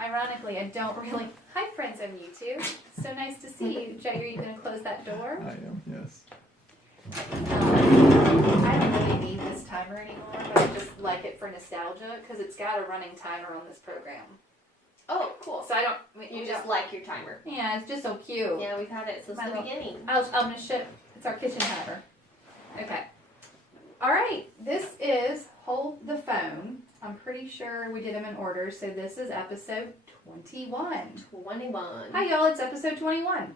ironically, I don't really... Hi, friends on YouTube. So nice to see you. Jay, are you going to close that door? I am, yes. I don't really need this timer anymore, but I just like it for nostalgia because it's got a running timer on this program. Oh, cool. So I don't... You just like your timer. Yeah, it's just so cute. Yeah, we've had it since the beginning. I'm going to ship... It's our kitchen timer. Okay. All right. This is Hold the Phone. I'm pretty sure we did them in order, so this is episode 21. 21. Hi, y'all. It's episode 21.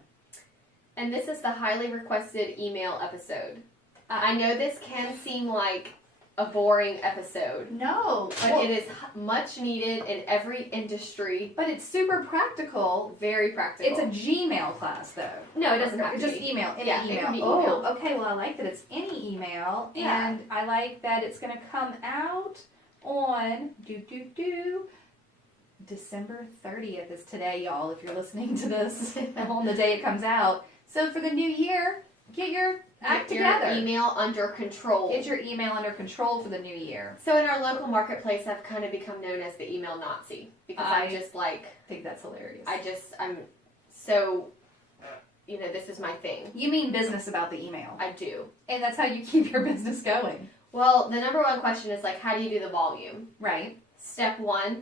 And this is the highly requested email episode. I know this can seem like a boring episode. No. But it is much needed in every industry. But it's super practical. Very practical. It's a Gmail class, though. No, it doesn't have to just be. email. Any Yeah, email. it can be email. Oh, okay. Well, I like that it's any email. Yeah. And I like that it's going to come out on December 30th is today, y'all, if you're listening to this on the day it comes out. So for the new year, get your act together. Your email under control. Get your email under control for the new year. So in our local marketplace, I've kind of become known as the email Nazi. Because I just like... I think that's hilarious. I'm so... this is my thing. You mean business about the email. I do. And that's how you keep your business going. Well, the number one question is like, how do you do the volume? Right. Step one,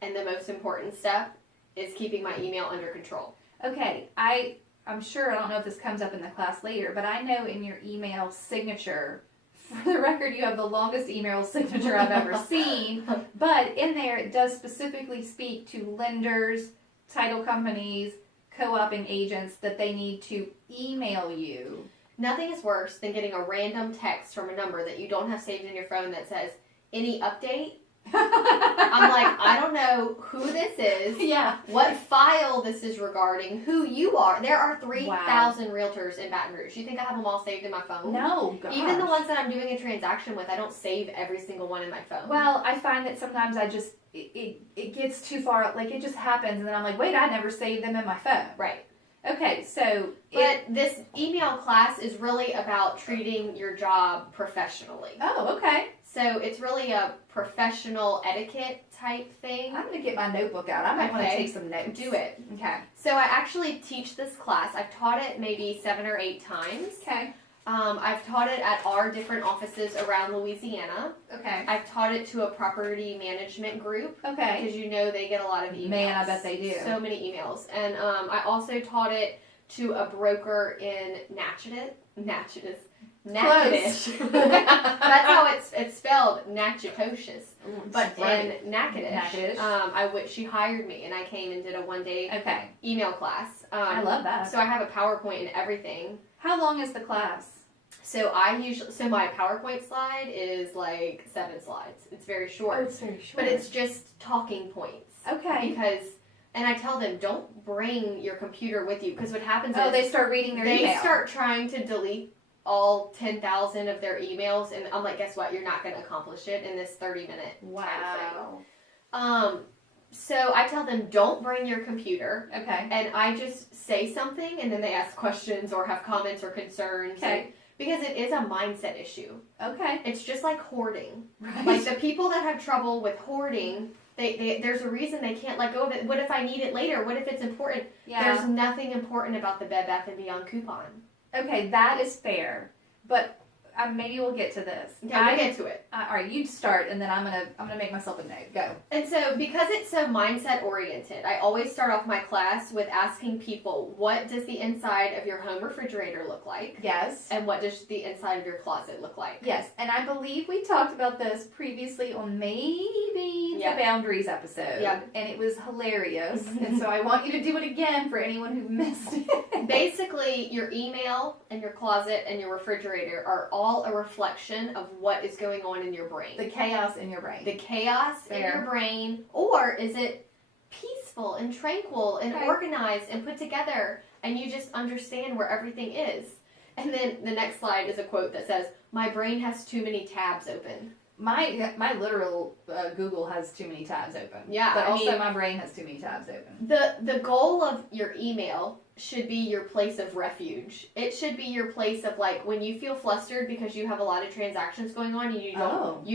and the most important step, is keeping my email under control. Okay, I'm sure, I don't know if this comes up in the class later, but I know in your email signature, for the record, you have the longest email signature I've ever seen, but in there it does specifically speak to lenders, title companies, co-oping agents that they need to email you. Nothing is worse than getting a random text from a number that you don't have saved in your phone that says, any update? I'm like, I don't know who this is. Yeah. What file this is regarding. Who you are. There are 3,000 realtors in Baton Rouge. You think I have them all saved in my phone? No, gosh. Even the ones that I'm doing a transaction with, I don't save every single one in my phone. Well, I find that sometimes I just, it gets too far, like it just happens and then I'm like, wait, I never saved them in my phone. Right. Okay, so... But this email class is really about treating your job professionally. Oh, okay. So it's really a professional etiquette type thing. I'm going to get my notebook out. I might want to take some notes. Do it. Okay. So I actually teach this class. I've taught it maybe 7 or 8 times. Okay. I've taught it at our different offices around Louisiana. Okay. I've taught it to a property management group. Okay. Because they get a lot of emails. Man, I bet they do. So many emails. And I also taught it to a broker in Natchitoches. That's how it's spelled, Natchitoches. But in Natchitoches, she hired me and I came and did a 1-day email class. I love that. So I have a PowerPoint and everything. How long is the class? So my PowerPoint slide is like 7 slides. It's very short. Oh, it's very short. But it's just talking points. Okay. And I tell them, don't bring your computer with you. Because what happens is... they start reading their email. They start trying to delete all 10,000 of their emails. And I'm like, guess what? You're not going to accomplish it in this 30-minute time frame. So I tell them, don't bring your computer. Okay. And I just say something, and then they ask questions or have comments or concerns. Okay. Because it is a mindset issue. Okay. It's just like hoarding. Right. Like the people that have trouble with hoarding... there's a reason they can't let go of it. What if I need it later? What if it's important? Yeah. There's nothing important about the Bed Bath & Beyond coupon. Okay, that is fair. But maybe we'll get to this. Yeah, we'll get to it. All right, you start, and then I'm gonna make myself a note. Go. And so, because it's so mindset oriented, I always start off my class with asking people, what does the inside of your home refrigerator look like? Yes. And what does the inside of your closet look like? Yes, and I believe we talked about this previously on maybe the boundaries episode. Yep. And it was hilarious. And so I want you to do it again for anyone who missed it. Basically, your email and your closet and your refrigerator are all a reflection of what is going on in your brain. The chaos in your brain. The chaos in your brain. Or is it peaceful and tranquil and organized and put together and you just understand where everything is? And then the next slide is a quote that says, my brain has too many tabs open. My literal Google has too many tabs open. Yeah. But also my brain has too many tabs open. The goal of your email should be your place of refuge. It should be your place of like when you feel flustered because you have a lot of transactions going on and you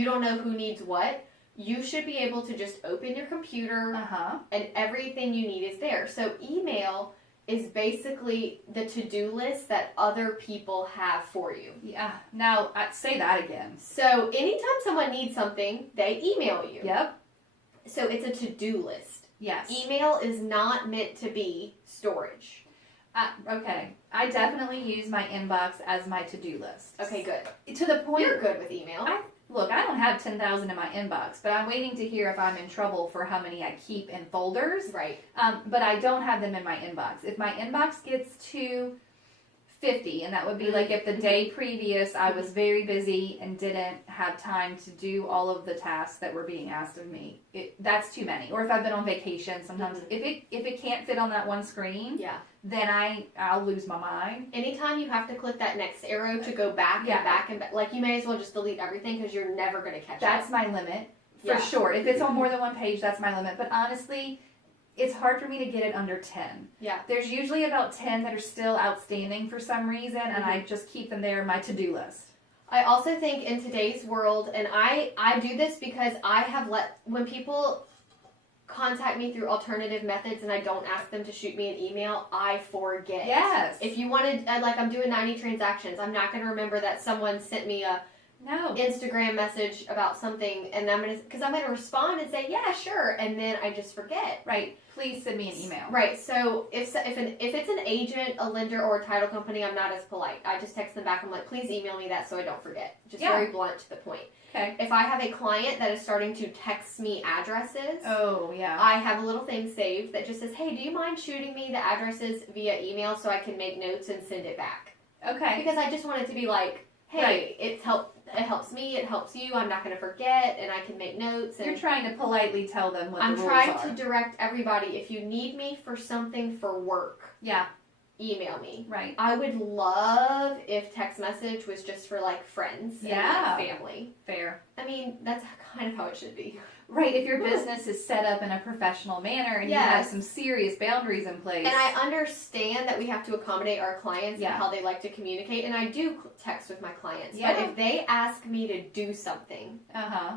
don't know who needs what. you should be able to just open your computer and everything you need is there. So email is basically the to-do list that other people have for you. Yeah. Now, say that again. So anytime someone needs something, they email you. Yep. So it's a to-do list. Yes. Email is not meant to be storage. Okay. I definitely use my inbox as my to-do list. Okay, good. To the point... You're good with email. Look, I don't have 10,000 in my inbox, but I'm waiting to hear if I'm in trouble for how many I keep in folders. Right. But I don't have them in my inbox. If my inbox gets to 50, and that would be like if the day previous I was very busy and didn't have time to do all of the tasks that were being asked of me, that's too many. Or if I've been on vacation, sometimes if it can't fit on that one screen, then I'll lose my mind. Anytime you have to click that next arrow to go back and back and back, like you may as well just delete everything because you're never going to catch up. That's my limit, for sure. If it's on more than one page, that's my limit. But honestly, it's hard for me to get it under 10. Yeah. There's usually about 10 that are still outstanding for some reason, and I just keep them there in my to-do list. I also think in today's world, and I do this because I have when people contact me through alternative methods and I don't ask them to shoot me an email, I forget. Yes. If you wanted, like I'm doing 90 transactions, I'm not going to remember that someone sent me a Instagram message about something, and I'm going to respond and say, yeah, sure, and then I just forget. Right. Please send me an email. Right. So if it's an agent, a lender, or a title company, I'm not as polite. I just text them back. I'm like, please email me that so I don't forget. Just very blunt to the point. Okay. If I have a client that is starting to text me addresses, I have a little thing saved that just says, hey, do you mind shooting me the addresses via email so I can make notes and send it back? Okay. Because I just want it to be like, hey, it helps me, it helps you, I'm not going to forget, and I can make notes. And you're trying to politely tell them what the rules are. I'm trying to direct everybody, if you need me for something for work, email me. Right. I would love if text message was just for like friends and like family. Fair. I mean, that's kind of how it should be. Right, if your business is set up in a professional manner and you have some serious boundaries in place. And I understand that we have to accommodate our clients and how they like to communicate, and I do text with my clients. But if they ask me to do something,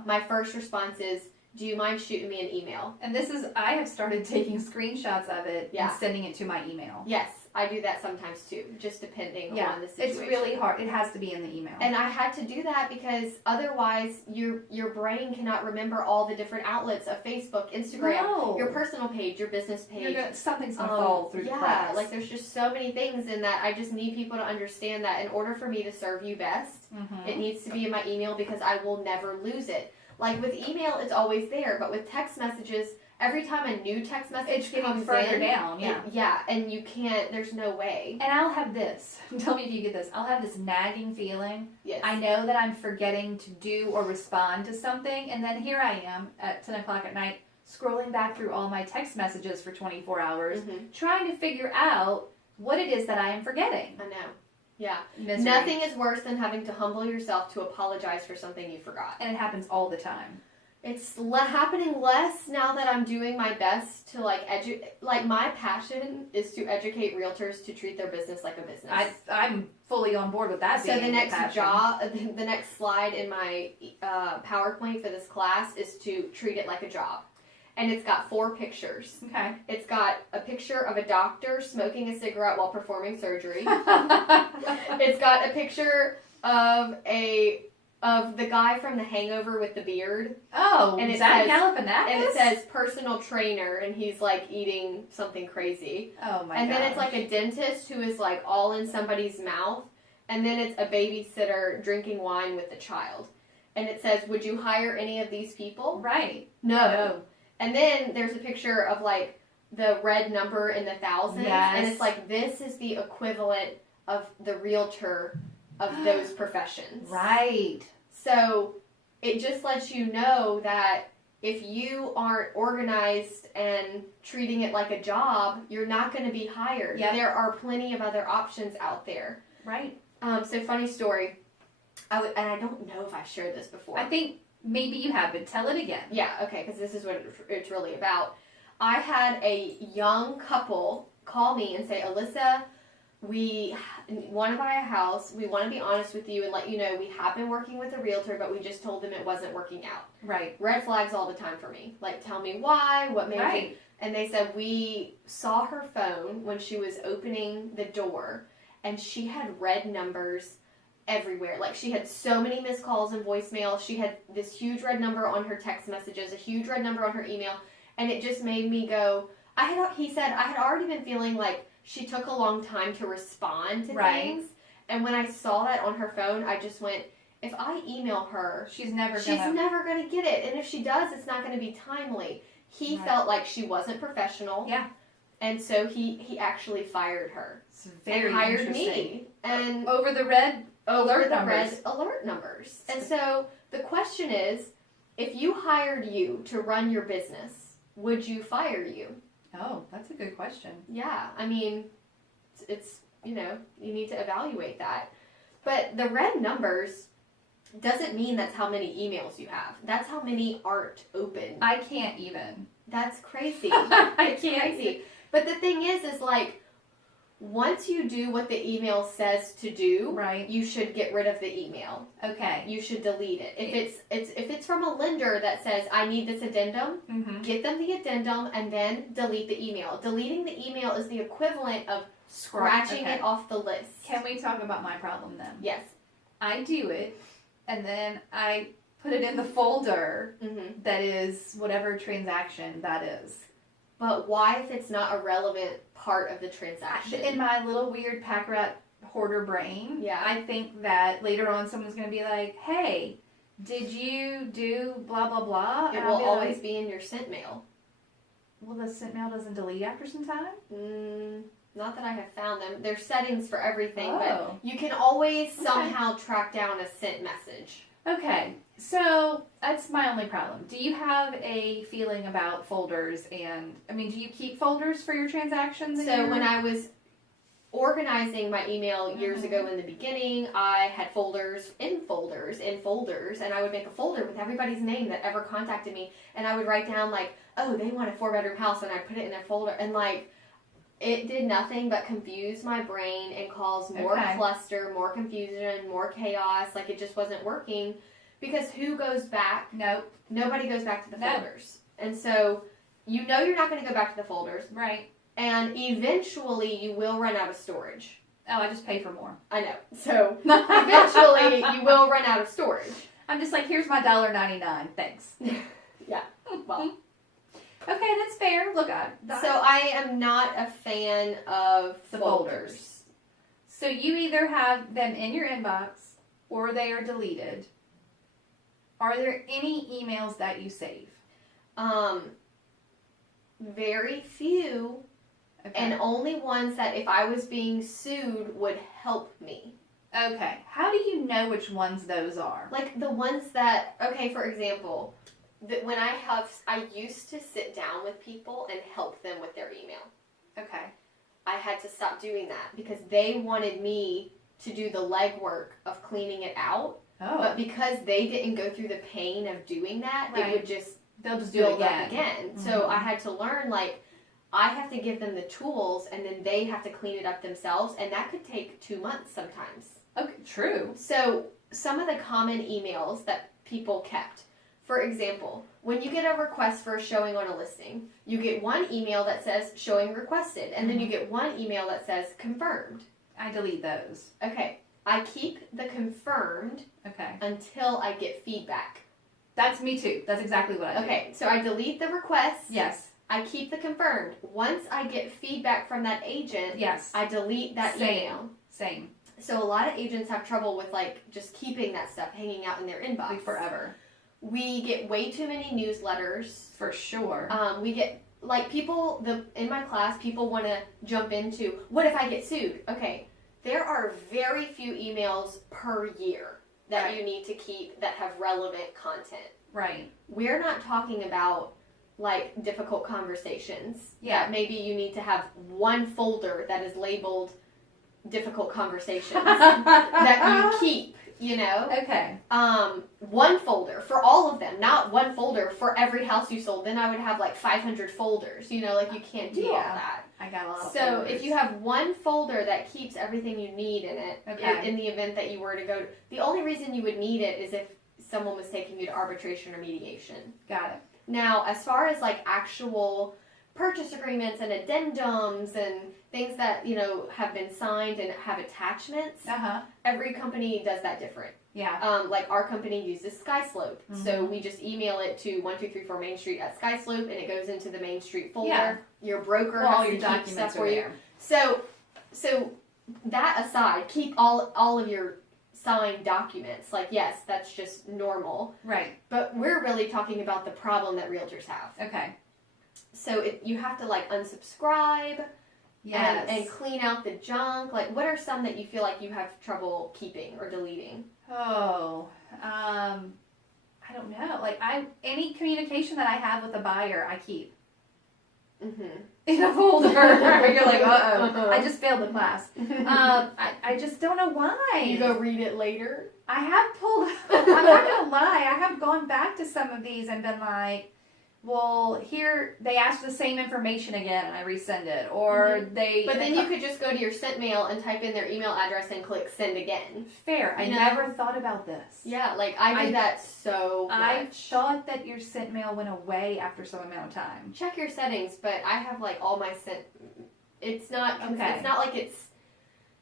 my first response is, do you mind shooting me an email? And I have started taking screenshots of it and sending it to my email. Yes, I do that sometimes too, just depending on the situation. It's really hard. It has to be in the email. And I had to do that because otherwise your brain cannot remember all the different outlets of Facebook, Instagram, your personal page, your business page. Something's going to fall through the cracks. Yeah, like there's just so many things in that. I just need people to understand that in order for me to serve you best, it needs to be in my email because I will never lose it. Like with email, it's always there, but with text messages, every time a new text message comes further down, and you can't, there's no way. And I'll have this, tell me if you get this, I'll have this nagging feeling. Yes. I know that I'm forgetting to do or respond to something, and then here I am at 10 o'clock at night, scrolling back through all my text messages for 24 hours, trying to figure out what it is that I am forgetting. I know. Yeah. Misery. Nothing is worse than having to humble yourself to apologize for something you forgot. And it happens all the time. It's happening less now that I'm doing my best to my passion is to educate realtors to treat their business like a business. I'm fully on board with that. So the next slide in my PowerPoint for this class is to treat it like a job. And it's got 4 pictures. Okay. It's got a picture of a doctor smoking a cigarette while performing surgery. It's got a picture of the guy from The Hangover with the beard. Oh, and Zach Galifianakis? And it says personal trainer, and he's like eating something crazy. Oh my god. And then it's like a dentist who is like all in somebody's mouth, and then it's a babysitter drinking wine with a child. And it says, would you hire any of these people? Right. No. And then there's a picture of like the red number in the thousands. Yes. And it's like, this is the equivalent of the realtor of those professions. Right. So it just lets you know that if you aren't organized and treating it like a job, you're not going to be hired. Yep. There are plenty of other options out there. Right. So funny story. And I don't know if I shared this before. I think maybe you have, but tell it again. Yeah, okay, because this is what it's really about. I had a young couple call me and say, Alissa, we want to buy a house. We want to be honest with you and let you know we have been working with a realtor, but we just told them it wasn't working out. Right. Red flags all the time for me. Like, tell me why, what made Right. you... And they said we saw her phone when she was opening the door, and she had red numbers everywhere. Like, she had so many missed calls and voicemail. She had this huge red number on her text messages, a huge red number on her email, and it just made me go... He said I had already been feeling like she took a long time to respond to things, and when I saw that on her phone, I just went, if I email her, she's never going to get it, and if she does, it's not going to be timely. He felt like she wasn't professional. Yeah. And so he actually fired her. It's very and hired interesting. me. And over the red alert numbers. And so the question is, if you hired you to run your business, would you fire you? Oh, that's a good question. Yeah. I mean, it's you need to evaluate that. But the red numbers doesn't mean that's how many emails you have. That's how many aren't open. I can't even. That's crazy. It's crazy. But the thing is like, once you do what the email says to do, right, you should get rid of the email. Okay. You should delete it. If it's from a lender that says, I need this addendum, get them the addendum and then delete the email. Deleting the email is the equivalent of scratching it off the list. Can we talk about my problem then? Yes. I do it, and then I put it in the folder that is whatever transaction that is. But why if it's not a relevant part of the transaction? In my little weird pack rat hoarder brain, I think that later on someone's going to be like, hey, did you do blah, blah, blah? It will always be in your sent mail. Well, the sent mail doesn't delete after some time? Not that I have found them. There's settings for everything, but you can always somehow track down a sent message. Okay, so that's my only problem. Do you have a feeling about folders and, do you keep folders for your transactions? So when I was organizing my email years ago in the beginning, I had folders, and I would make a folder with everybody's name that ever contacted me, and I would write down like, oh, they want a 4-bedroom house, and I'd put it in a folder, and like, it did nothing but confuse my brain and cause more cluster, more confusion, more chaos. Like, it just wasn't working. Because who goes back? Nope. Nobody goes back to the folders. And so, you're not going to go back to the folders. Right. And eventually, you will run out of storage. Oh, I just pay for more. I know. So, eventually, you will run out of storage. I'm just like, here's my $1.99. Thanks. Yeah. Well. Okay, that's fair. Look, So I am not a fan of the folders. So you either have them in your inbox or they are deleted. Are there any emails that you save? Very few, and only ones that if I was being sued would help me. Okay. How do you know which ones those are? Like the ones that, for example, when I used to sit down with people and help them with their email. Okay. I had to stop doing that because they wanted me to do the legwork of cleaning it out. Oh. But because they didn't go through the pain of doing that, it would they'll just do it again. So I had to learn, like, I have to give them the tools and then they have to clean it up themselves, and that could take 2 months sometimes. Okay, true. So some of the common emails that people kept. For example, when you get a request for a showing on a listing, you get one email that says showing requested, and then you get one email that says confirmed. I delete those. Okay. I keep the confirmed until I get feedback. That's me too. That's exactly what I do. Okay, so I delete the request. Yes. I keep the confirmed. Once I get feedback from that agent, I delete that email. Same. So a lot of agents have trouble with like just keeping that stuff hanging out in their inbox. Like forever. We get way too many newsletters. For sure. We get, like, in my class, people want to jump into, what if I get sued? Okay, there are very few emails per year that you need to keep that have relevant content. Right. We're not talking about, like, difficult conversations. Yeah. Maybe you need to have one folder that is labeled difficult conversations that you keep you know? Okay. One folder for all of them, not one folder for every house you sold. Then I would have like 500 folders, you know, like you can't do all that. I got a lot of So folders. if you have one folder that keeps everything you need in it, in the event that you were to go, the only reason you would need it is if someone was taking you to arbitration or mediation. Got it. Now, as far as like actual purchase agreements and addendums and things that, you know, have been signed and have attachments, every company does that different. Yeah. Like our company uses SkySlope. So we just email it to 1234 Main Street at SkySlope and it goes into the Main Street folder. Yeah. Your broker has all your to keep documents stuff are for you. there. So that aside, keep all of your signed documents. Like, yes, that's just normal. Right. But we're really talking about the problem that realtors have. Okay. So you have to like unsubscribe. Yes. And clean out the junk. Like, what are some that you feel like you have trouble keeping or deleting? Oh, I don't know. Like any communication that I have with a buyer, I keep in a folder. You're like, I just failed the class. I just don't know why. You go read it later. I have pulled. I'm not gonna lie. I have gone back to some of these and been like, well, here they asked the same information again, and I resend it, or they. But then you could just go to your sent mail and type in their email address and click send again. Fair. I never thought about this. Yeah, like I do that so much. I thought that your sent mail went away after some amount of time. Check your settings, but I have like all my sent. It's not. Okay. It's not like it's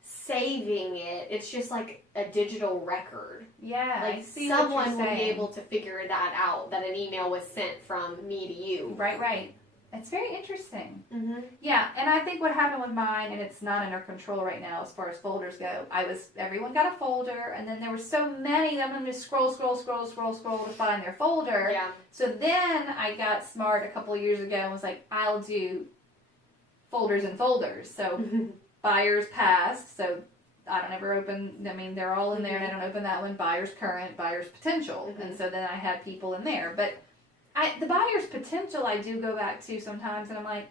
saving it. It's just like a digital record. Yeah, like I see someone what will you're be saying. able to figure that out. That an email was sent from me to you. Right. It's very interesting. Mm-hmm. Yeah, and I think what happened with mine, and it's not under control right now as far as folders go. Everyone got a folder, and then there were so many of them just scroll to find their folder. Yeah. So then I got smart a couple of years ago and was like, I'll do folders and folders. So buyers past, so I don't ever open, I mean, they're all in there, and I don't open that one. Buyers current, buyers potential. And so then I had people in there. But the buyer's potential I do go back to sometimes, and I'm like,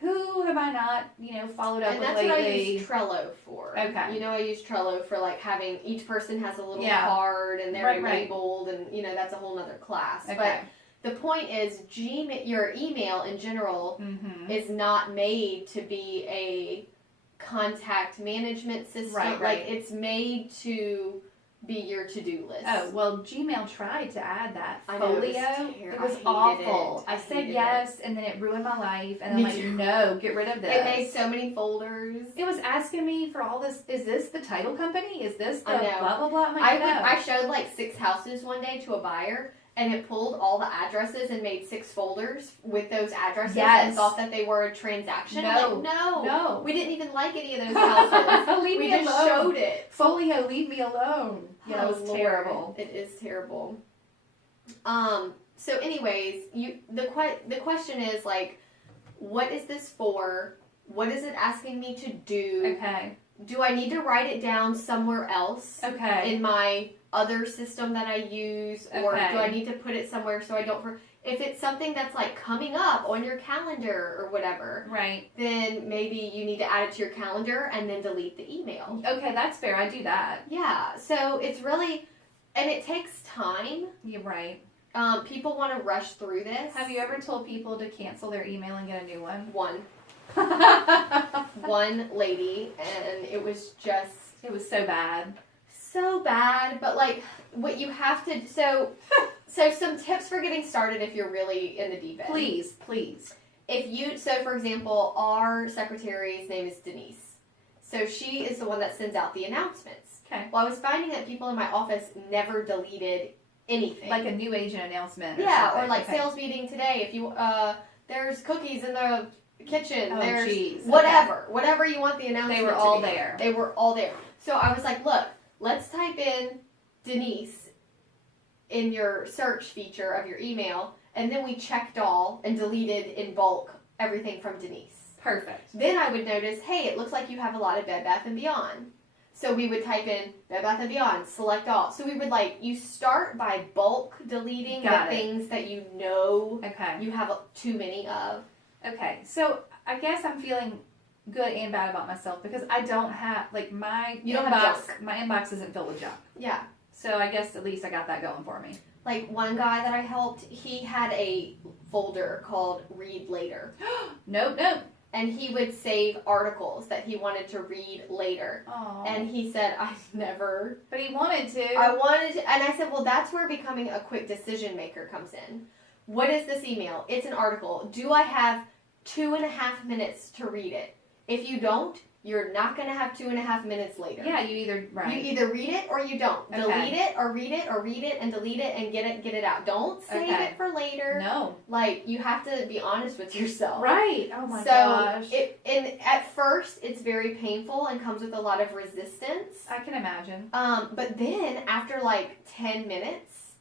who have I not, followed up with lately? And that's what I use Trello for. Okay. I use Trello for like having, each person has a little card, and they're labeled, and that's a whole nother class. Okay. But the point is, your email in general is not made to be a contact management system. Right. Like, it's made to be your to-do list. Oh, well, Gmail tried to add that I know, folio. it was It was awful. I said hated yes, and then it ruined my life. And I'm Me like, too. no, get rid of this. It made so many folders. It was asking me for all this. Is this the title company? Is this the I know. blah, blah, blah? I'm like, no. I showed like 6 houses one day to a buyer, and it pulled all the addresses and made 6 folders with those addresses and thought that they were a transaction. No. Like, no. We didn't even like any of those houses. Leave we me just alone. showed it. Folio, leave me alone. Yeah, it was terrible. It is terrible. So anyways, the question is like, what is this for? What is it asking me to do? Okay. Do I need to write it down somewhere else? Okay. In my other system that I use, or do I need to put it somewhere so I don't? If it's something that's like coming up on your calendar or whatever, right? Then maybe you need to add it to your calendar and then delete the email. Okay, that's fair. I do that. Yeah. So it's really, and it takes time. You're right. People want to rush through this. Have you ever told people to cancel their email and get a new one? One lady, and it was so bad. So bad, but like what you have to so some tips for getting started if you're really in the deep end. Please. For example, our secretary's name is Denise. So she is the one that sends out the announcements. Okay. Well, I was finding that people in my office never deleted anything. Like a new agent announcement. Or like sales meeting today. If you there's cookies in the kitchen. Oh, there's geez. whatever you want the announcement. They were all there. They were all there. So I was like, look, let's type in Denise in your search feature of your email, and then we checked all and deleted in bulk everything from Denise. Perfect. Then I would notice, hey, it looks like you have a lot of Bed Bath & Beyond. So we would type in Bed Bath & Beyond, select all. So we would you start by bulk deleting things that you know you have too many of. Okay, so I guess I'm feeling good and bad about myself because I don't have, my You don't have inbox. My inbox isn't filled with junk. Yeah. So I guess at least I got that going for me. Like one guy that I helped, he had a folder called Read Later. Nope. And he would save articles that he wanted to read later. Aww. And he said, I've never. But he wanted to. I wanted to. And I said, well, that's where becoming a quick decision maker comes in. What is this email? It's an article. Do I have 2.5 minutes to read it? If you don't, you're not going to have 2.5 minutes later. Yeah, you either, right. You either read it or you don't. Okay. Delete it or read it or read it and delete it and get it out. Don't save it for later. No. Like, you have to be honest with yourself. Right. Oh my gosh. And at first, it's very painful and comes with a lot of resistance. I can imagine. But then, after like 10 minutes,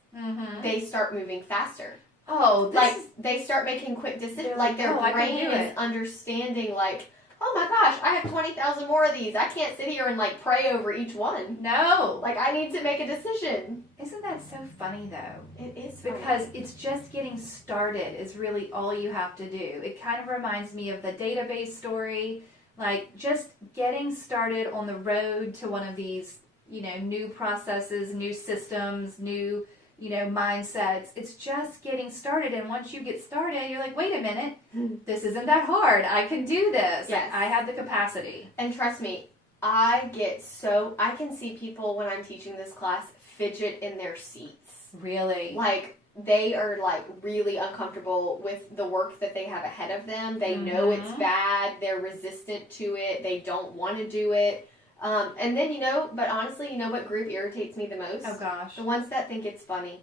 they start moving faster. Oh, they start making quick decisions. Like, their brain is understanding, like, oh my gosh, I have 20,000 more of these. I can't sit here and like pray over each one. No. Like, I need to make a decision. Isn't that so funny though? It is funny. Because it's just getting started is really all you have to do. It kind of reminds me of the database story. Like, just getting started on the road to one of these, new processes, new systems, new mindsets. It's just getting started, and once you get started, you're like, wait a minute, this isn't that hard. I can do this. Yes. I have the capacity. And trust me, I can see people when I'm teaching this class fidget in their seats. Really? Like, they are like really uncomfortable with the work that they have ahead of them. They know it's bad. They're resistant to it. They don't want to do it. And then, but honestly, you know what group irritates me the most? Oh, gosh. The ones that think it's funny.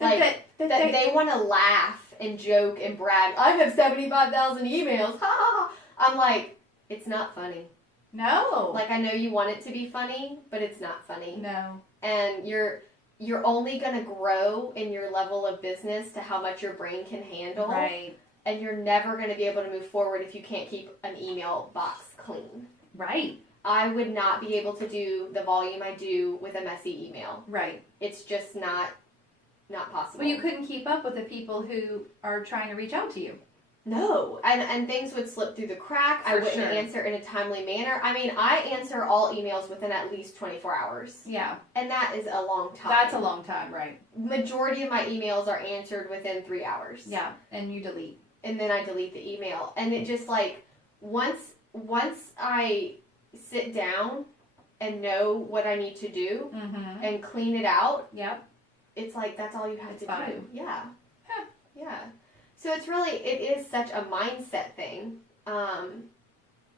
That they want to laugh and joke and brag. I have 75,000 emails. Ha ha ha. I'm like, it's not funny. No. Like, I know you want it to be funny, but it's not funny. No. And you're only going to grow in your level of business to how much your brain can handle. Right. And you're never going to be able to move forward if you can't keep an email box clean. Right. I would not be able to do the volume I do with a messy email. Right. It's just not possible. Well, you couldn't keep up with the people who are trying to reach out to you. No. And things would slip through the crack. I wouldn't answer in a timely manner. I mean, I answer all emails within at least 24 hours. Yeah. And that is a long time. That's a long time, right. Majority of my emails are answered within 3 hours. Yeah, and you delete. And then I delete the email. And it just like, once I sit down and know what I need to do and clean it out. Yep. It's like, that's all you have to fine. do. Yeah. Huh. Yeah. So it is such a mindset thing.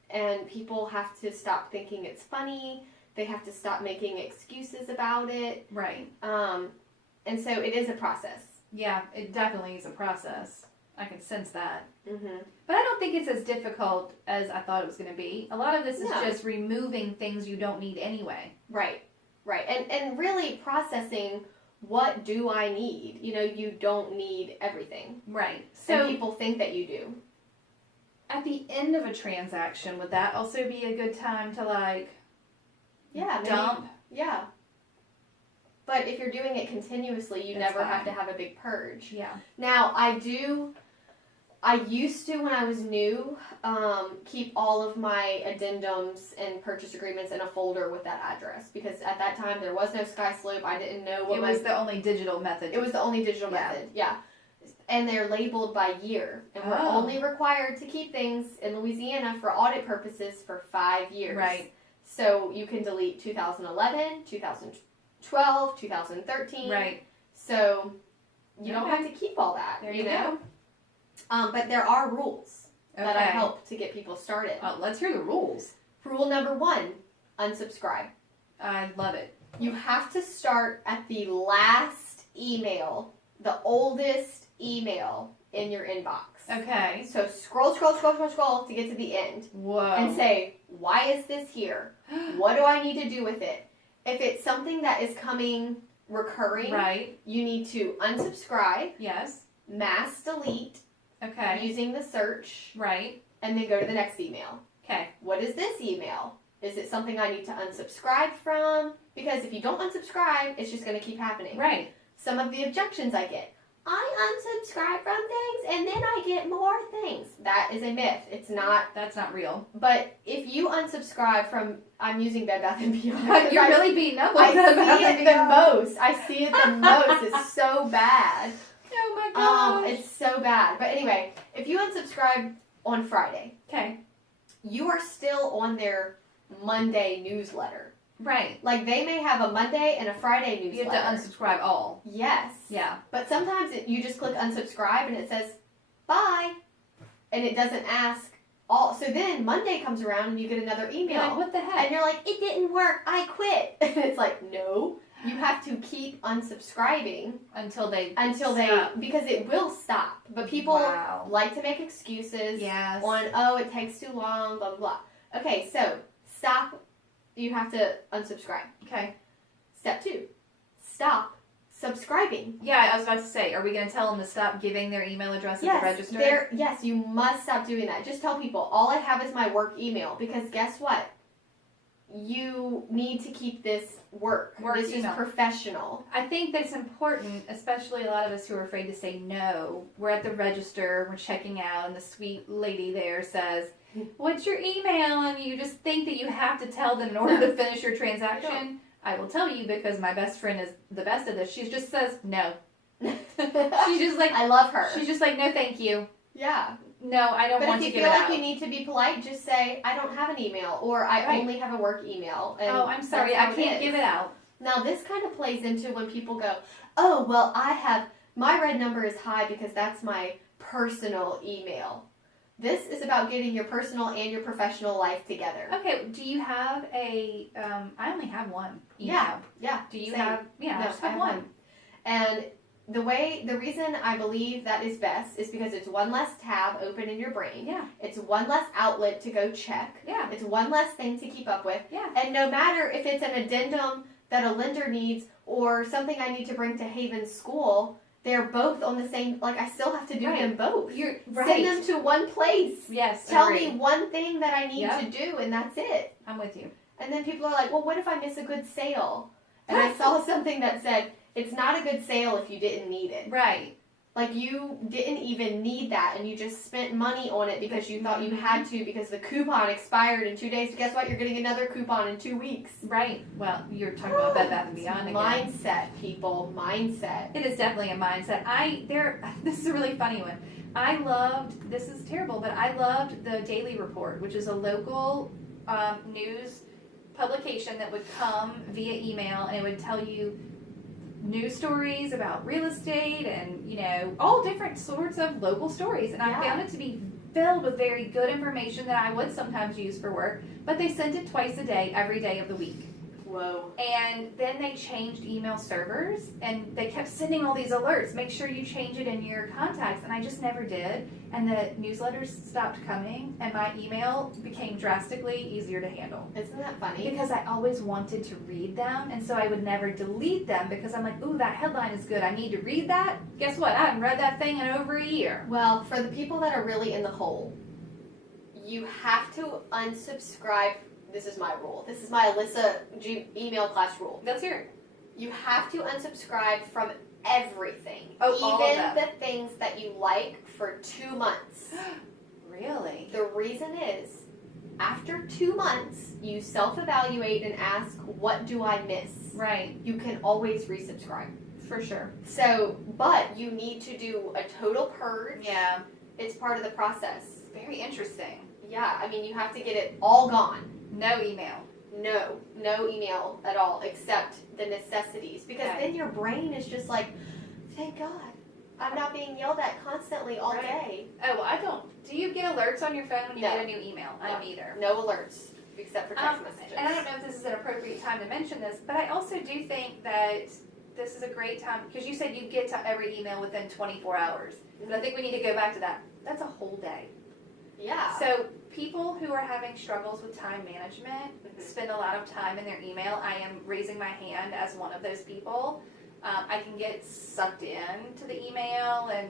And people have to stop thinking it's funny. They have to stop making excuses about it. Right. And so it is a process. Yeah, it definitely is a process. I can sense that. Mm-hmm. But I don't think it's as difficult as I thought it was going to be. A lot of this is just removing things you don't need anyway. Right. And really processing, what do I need? You don't need everything. Right. So So people think that you do. at the end of a transaction, would that also be a good time to dump? Yeah. But if you're doing it continuously, you never have to have a big purge. Yeah. Now, I used to, when I was new, keep all of my addendums and purchase agreements in a folder with that address. Because at that time, there was no SkySlope. I didn't know what It was the only digital method. It was the only digital method, yeah. And they're labeled by year. And we're only required to keep things in Louisiana for audit purposes for 5 years. Right. So you can delete 2011, 2012, 2013. Right. So you don't have to keep all that. There you go. But there are rules that I Okay. help to get people started. Let's hear the rules. Rule number 1, unsubscribe. I love it. You have to start at the last email, the oldest email in your inbox. Okay. So scroll to get to the end. Whoa. And say, why is this here? What do I need to do with it? If it's something that is coming recurring, Right. you need to unsubscribe, Yes. mass delete, Okay. using the search, Right. and then go to the next email. Okay. What is this email? Is it something I need to unsubscribe from? Because if you don't unsubscribe, it's just going to keep happening. Right. Some of the objections I get, I unsubscribe from things and then I get more things. That is a myth. It's not. That's not real. But if you unsubscribe from, I'm using Bed Bath & Beyond. You're really beating up I on Bed Bath see & it the Beyond. most. I see it the most. It's so bad. Oh my gosh. It's so bad. But anyway, if you unsubscribe on Friday, Okay. you are still on their Monday newsletter. Right. Like they may have a Monday and a Friday newsletter. You have to unsubscribe all. Yes. Yeah. But sometimes you just click unsubscribe and it says bye, and it doesn't ask all. So then Monday comes around and you get another email. You're like, what the heck? And you're like, it didn't work. I quit. And it's like, no. You have to keep unsubscribing until they stop. Because it will stop. But people like to make excuses Yes. on, oh, it takes too long, blah, blah, blah. Okay, so stop. You have to unsubscribe. Okay. Step 2, stop subscribing. Yeah, I was about to say, are we going to tell them to stop giving their email address at the register? Yes, you must stop doing that. Just tell people, all I have is my work email. Because guess what? You need to keep this work. This is professional. I think that's important, especially a lot of us who are afraid to say no. We're at the register, we're checking out, and the sweet lady there says, what's your email? And you just think that you have to tell them in order to finish your transaction. I will tell you, because my best friend is the best at this. She just says no. She's just like, I love her. She's just like, no, thank you. Yeah. No, I don't want to give it out. But if you feel like you need to be polite, just say, I don't have an email, or I only have a work email. And oh, I'm sorry, I can't give it out. Now, this kind of plays into when people go, oh, well, my red number is high because that's my personal email. This is about getting your personal and your professional life together. Okay, do you have I only have one email. Yeah. Do you same. have, yeah, No, I just have one. And the reason I believe that is best is because it's one less tab open in your brain. Yeah. It's one less outlet to go check. Yeah. It's one less thing to keep up with. Yeah. And no matter if it's an addendum that a lender needs or something I need to bring to Haven's school, they're both on the same, like I still have to do them both. You're right. Send them to one place. Yes. Tell me one thing that I need to do and that's it. I'm with you. And then people are like, well, what if I miss a good sale? And I saw something that said, it's not a good sale if you didn't need it. Right. Like you didn't even need that and you just spent money on it because you thought you had to because the coupon expired in 2 days. But guess what? You're getting another coupon in 2 weeks. Right. Well, you're talking about Bed Bath & Beyond again. Mindset, people. Mindset. It is definitely a mindset. This is a really funny one. This is terrible, but I loved the Daily Report, which is a local news publication that would come via email, and it would tell you news stories about real estate and, all different sorts of local stories. And I found it to be filled with very good information that I would sometimes use for work, but they sent it twice a day, every day of the week. Whoa. And then they changed email servers, and they kept sending all these alerts. Make sure you change it in your contacts. And I just never did. And the newsletters stopped coming, and my email became drastically easier to handle. Isn't that funny? Because I always wanted to read them, and so I would never delete them because I'm like, ooh, that headline is good. I need to read that. Guess what? I haven't read that thing in over a year. Well, for the people that are really in the hole, you have to unsubscribe. This is my rule. This is my Alissa email class rule. Let's hear it. You have to unsubscribe from everything. Oh, all of even them. the things that you like for 2 months. Really? The reason is, after 2 months, you self-evaluate and ask, what do I miss? Right. You can always resubscribe. For sure. So, but you need to do a total purge. Yeah. It's part of the process. Very interesting. Yeah, I mean, you have to get it all gone. No email. No email at all except the necessities. Because then your brain is just like, thank God, I'm not being yelled at constantly all day. Oh, well, I don't. Do you get alerts on your phone when you No. get a new email? I don't either. No alerts except for text messages. And I don't know if this is an appropriate time to mention this, but I also do think that this is a great time, because you said you get to every email within 24 hours. But I think we need to go back to that. That's a whole day. Yeah. So people who are having struggles with time management spend a lot of time in their email. I am raising my hand as one of those people. I can get sucked into the email and,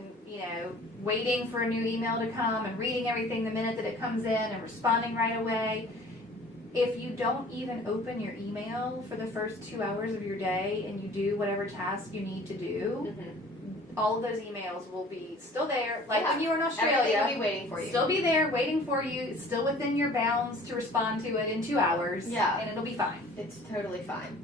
waiting for a new email to come and reading everything the minute that it comes in and responding right away. If you don't even open your email for the first 2 hours of your day and you do whatever task you need to do, all of those emails will be still there. Like when you were in Everything Australia, will be waiting for you. still be there waiting for you. It's still within your bounds to respond to it in 2 hours. Yeah. And it'll be fine. It's totally fine.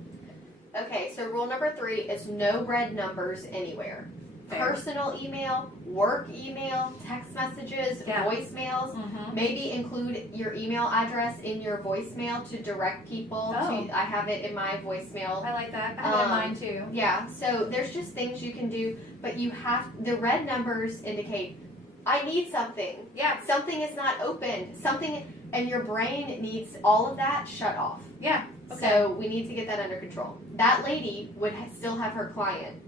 Okay, so rule number 3 is no red numbers anywhere. Fair. Personal email, work email, text messages, Yeah. voicemails. Mm-hmm. Maybe include your email address in your voicemail to direct people Oh. to. I have it in my voicemail. I like that. I have mine too. Yeah, so there's just things you can do, but the red numbers indicate, I need something. Yeah. Something is not open. Something, and your brain needs all of that shut off. Yeah. Okay. So we need to get that under control. That lady would still have her client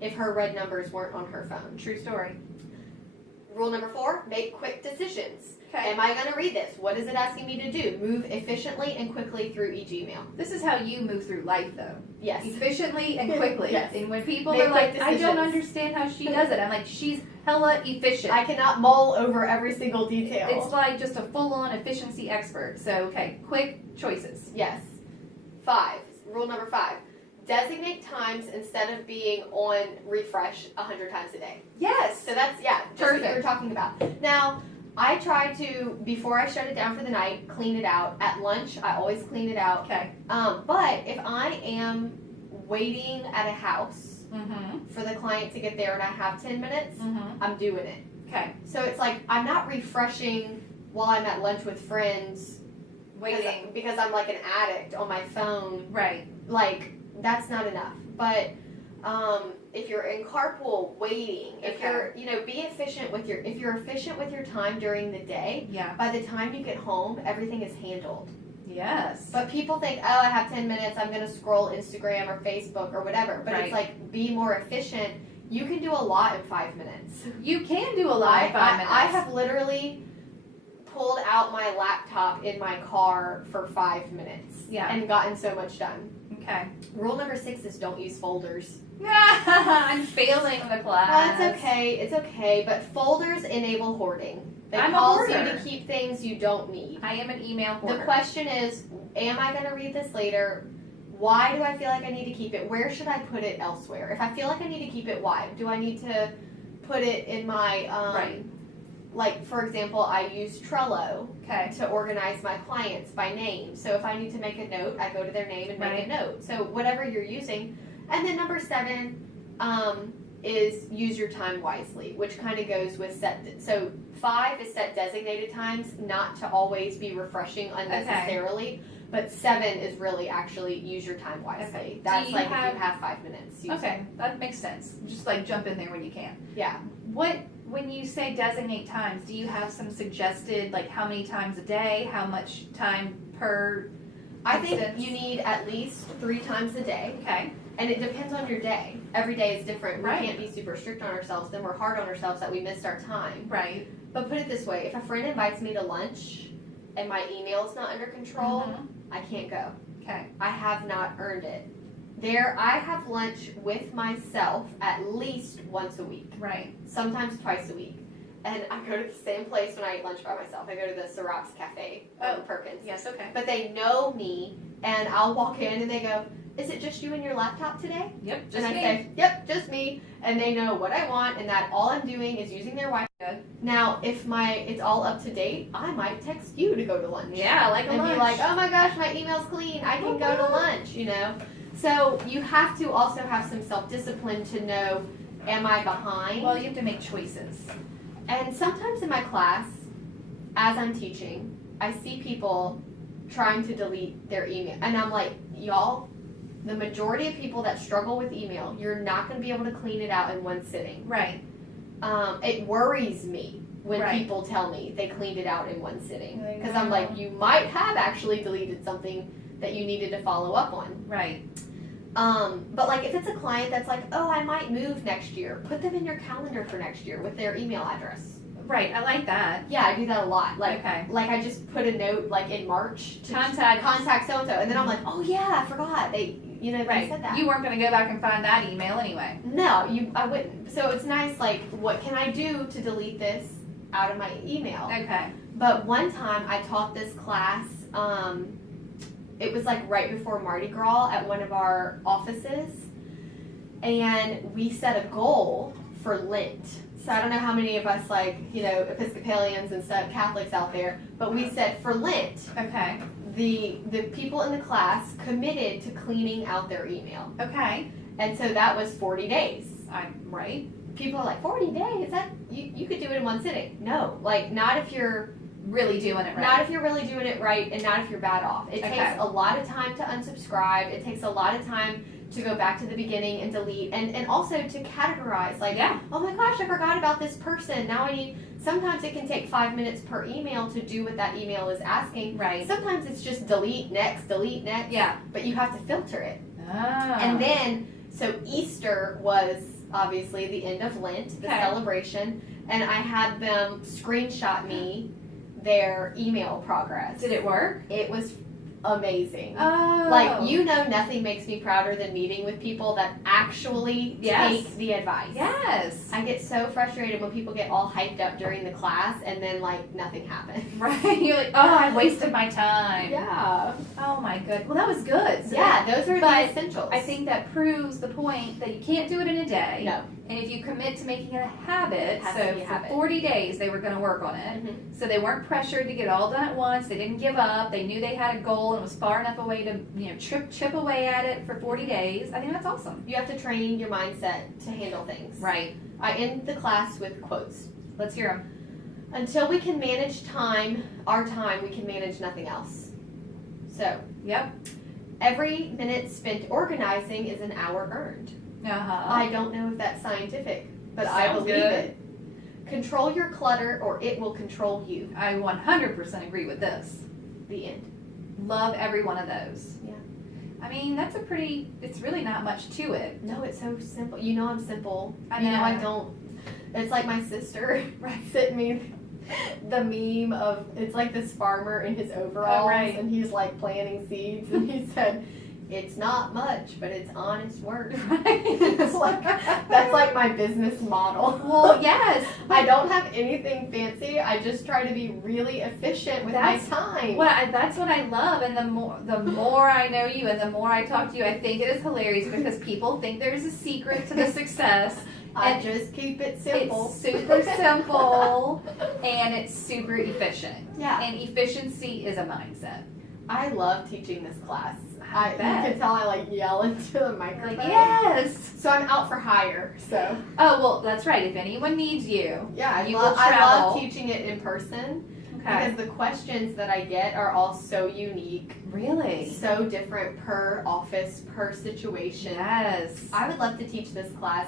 if her red numbers weren't on her phone. True story. Rule number 4, make quick decisions. Okay. Am I going to read this? What is it asking me to do? Move efficiently and quickly through each email. This is how you move through life, though. Yes. Efficiently and quickly. Yes. And when people Make are like, quick I don't decisions. understand how she does it, I'm like, she's hella efficient. I cannot mull over every single detail. It's like just a full-on efficiency expert. So, okay, quick choices. Yes. 5. Rule number 5. Designate times instead of being on refresh 100 times a day. Yes. So that's, just what Perfect. we were talking about. Now, I try to, before I shut it down for the night, clean it out. At lunch, I always clean it out. Okay. But if I am waiting at a house Mm-hmm. for the client to get there and I have 10 minutes, Mm-hmm. I'm doing it. Okay. So it's like I'm not refreshing while I'm at lunch with friends Waiting. because I'm like an addict on my phone. Right. Like, that's not enough. But if you're in carpool waiting, if Okay. you're, be efficient with if you're efficient with your time during the day, Yeah. by the time you get home, everything is handled. Yes. But people think, oh, I have 10 minutes, I'm going to scroll Instagram or Facebook or whatever. But Right. it's like, be more efficient. You can do a lot in 5 minutes. You can do a lot in 5 minutes. I have literally pulled out my laptop in my car for 5 minutes. Yeah. And gotten so much done. Okay. Rule number 6 is don't use folders. I'm failing the class. It's okay, but folders enable hoarding. They I'm a cause you hoarder. to keep things you don't need. I am an email hoarder. The question is, am I going to read this later? Why do I feel like I need to keep it? Where should I put it elsewhere? If I feel like I need to keep it, why? Do I need to put it in my, Right. like, for example, I use Trello Okay. to organize my clients by name. So if I need to make a note, I go to their name and make Right. a note. So whatever you're using. And then number 7 is use your time wisely, which kind of goes with so 5 is set designated times, not to always be refreshing unnecessarily. But 7 is really actually use your time wisely. Okay. That's Do like you if have- you have 5 minutes. Use Okay, that makes sense. Just like jump in there when you can. Yeah. When you say designate times, do you have some suggested, like how many times a day, how much time per? I think instance? you need at least 3 times a day. Okay. And it depends on your day. Every day is different. Right. We can't be super strict on ourselves. Then we're hard on ourselves that we missed our time. Right. But put it this way, if a friend invites me to lunch and my email's not under control, Mhm. I can't go. Okay. I have not earned it. I have lunch with myself at least once a week, Right. sometimes twice a week. And I go to the same place when I eat lunch by myself. I go to the Sirach's Cafe on Perkins. Yes. Okay. But they know me, and I'll walk in and they go, is it just you and your laptop today? Yep. Just And I me. say, yep, just me. And they know what I want and that all I'm doing is using their Wi-Fi. Good. Now, if it's all up to date, I might text you to go to lunch. Yeah, like a And lunch. be like, oh my gosh, my email's clean. I can go to lunch, So you have to also have some self-discipline to know, am I behind? Well, you have to make choices. And sometimes in my class, as I'm teaching, I see people trying to delete their email. And I'm like, y'all, the majority of people that struggle with email, you're not going to be able to clean it out in one sitting. Right. It worries me when Right. people tell me they cleaned it out in one sitting. I Because I'm know. like, you might have actually deleted something that you needed to follow up on. Right. But like if it's a client that's like, oh, I might move next year, put them in your calendar for next year with their email address. Right. I like that. Yeah, I do that a lot. Like, Okay. like I just put a note like in March to Contact so and so, and then I'm like, oh yeah, I forgot they they Right. said that. You weren't going to go back and find that email anyway. No, I wouldn't. So it's nice. Like, what can I do to delete this out of my email? Okay. But one time I taught this class. It was like right before Mardi Gras at one of our offices, and we set a goal for Lent. So I don't know how many of us, like, you know, Episcopalians and stuff, Catholics out there, but we said for Lent, Okay. the people in the class committed to cleaning out their email. Okay. And so that was 40 days. Right. People are like, 40 days? That you could do it in one sitting. No, like, not if you're Really doing it right. Not if you're really doing it right, and not if you're bad off. It Okay. takes a lot of time to unsubscribe. It takes a lot of time to go back to the beginning and delete, and also to categorize. Like, Yeah. oh my gosh, I forgot about this person. Now I need. Sometimes it can take 5 minutes per email to do what that email is asking. Right. Sometimes it's just delete next. Yeah. But you have to filter it. Oh. And then, so Easter was obviously the end of Lent, the Okay. celebration, and I had them screenshot me their email progress. Did it work? It was amazing. Oh. Like, you know, nothing makes me prouder than meeting with people that actually Yes. take the advice. Yes. I get so frustrated when people get all hyped up during the class and then, like, nothing happens. Right. You're like, oh, I wasted my time. Yeah. Oh my good. Well, that was good. So Yeah, those are the but essentials. I think that proves the point that you can't do it in a day. No. And if you commit to making it a habit, It has so to be a for habit. 40 days they were going to work on it. Mhm. So they weren't pressured to get it all done at once. They didn't give up. They knew they had a goal and it was far enough away to, you know, chip away at it for 40 days. I think that's awesome. You have to train your mindset to handle things. Right. I end the class with quotes. Let's hear them. Until we can manage time, our time, we can manage nothing else. So, Yep. every minute spent organizing is an hour earned. Uh-huh. I don't know if that's scientific, but I Sounds believe good. it. Control your clutter or it will control you. I 100% agree with this. The end. Love every one of those. Yeah. I mean, that's it's really not much to it. No, it's so simple. You know I'm simple. I You know I know. don't. It's like my sister Right. sent me the meme of, it's like this farmer in his overalls, Oh, right. and he's like planting seeds, and he said, "It's not much, but it's honest work." It's like, that's like my business model. Well, yes. I don't have anything fancy. I just try to be really efficient with That's- my time. Well, that's what I love, and the more I know you, and the more I talk to you, I think it is hilarious because people think there's a secret to the success. I and just keep it simple. It's super simple, and it's super efficient. Yeah. And efficiency is a mindset. I love teaching this class. I You bet. can tell I like yell into the microphone. Like, yes. So I'm out for hire. So Oh well, that's right. If anyone needs you, yeah, I You love, will I love travel. teaching it in person okay. because the questions that I get are all so unique, Really? so different per office, per situation. Yes. I would love to teach this class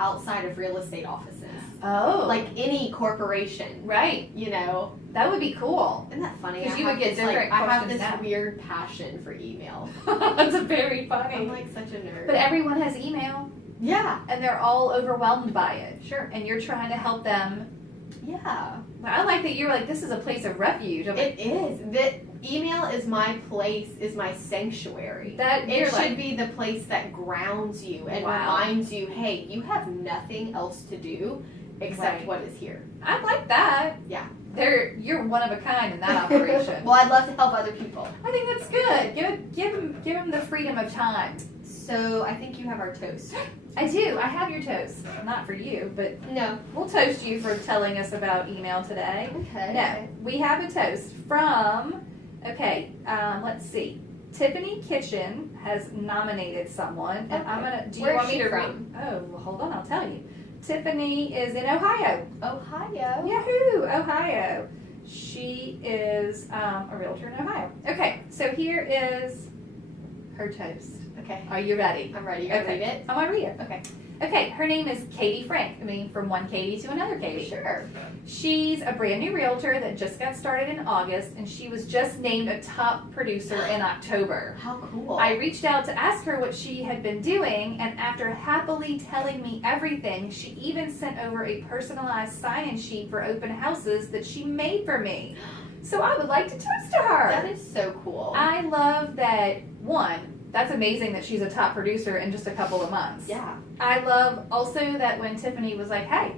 outside of real estate offices, Oh. like any corporation. right. You know, That would be cool. isn't that funny? 'Cause I you have would get this, like, different I have questions this now. weird passion for email. That's very I'm funny. like such a nerd. But everyone has email, yeah, and they're all overwhelmed by it. sure. And you're trying to help them. Yeah, I like that you're like, this is a place of refuge. I'm like, it is. The email is my place, is my sanctuary. that It you're should like, be the place that grounds you and Wow. reminds you, hey, you have nothing else to do except Right. what is here. I like that. Yeah. You're one of a kind in that operation. Well, I'd love to help other people. I think that's good. Give them the freedom of time. So I think you have our toast. I do. I have your toast. Not for you, but No. we'll toast you for telling us about email today. Okay. No, we have a toast from, okay, let's see. Tiffany Kitchen has nominated someone, and I'm gonna. Do you Where's want me she to from? read? Oh, well, hold on. I'll tell you. Tiffany is in Ohio. Ohio. Yahoo, Ohio. She is a realtor in Ohio. Okay, so here is her toast. Okay. Are you ready? I'm ready. You gonna Okay. read it? I'm gonna read it. Okay. Okay, her name is Katie Frank. I mean, from one Katie to another Katie. Sure. She's a brand new realtor that just got started in August, and she was just named a top producer in October. How cool. I reached out to ask her what she had been doing, and after happily telling me everything, she even sent over a personalized sign-in sheet for open houses that she made for me. So I would like to toast to her. That is so cool. I love that, one, that's amazing that she's a top producer in just a couple of months. yeah. I love also that when Tiffany was like, hey,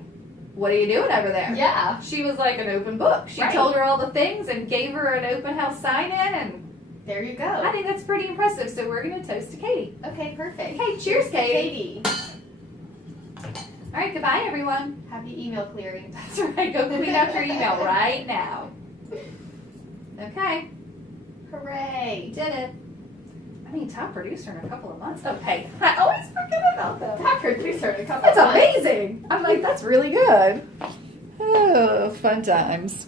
what are you doing over there? Yeah. She was like an open book. She Right. told her all the things and gave her an open house sign in, and There you I go. think that's pretty impressive. So we're going to toast to Katie. Okay, perfect. Okay, cheers, Katie. Katie. All right, goodbye, everyone. Happy email clearing. That's right. Go clean out your email right now. Okay. Hooray. Did it. I mean, top producer in a couple of months. Okay. I always forget about that. Top producer in a couple That's of months. amazing. I'm like, that's really good. Oh, fun times.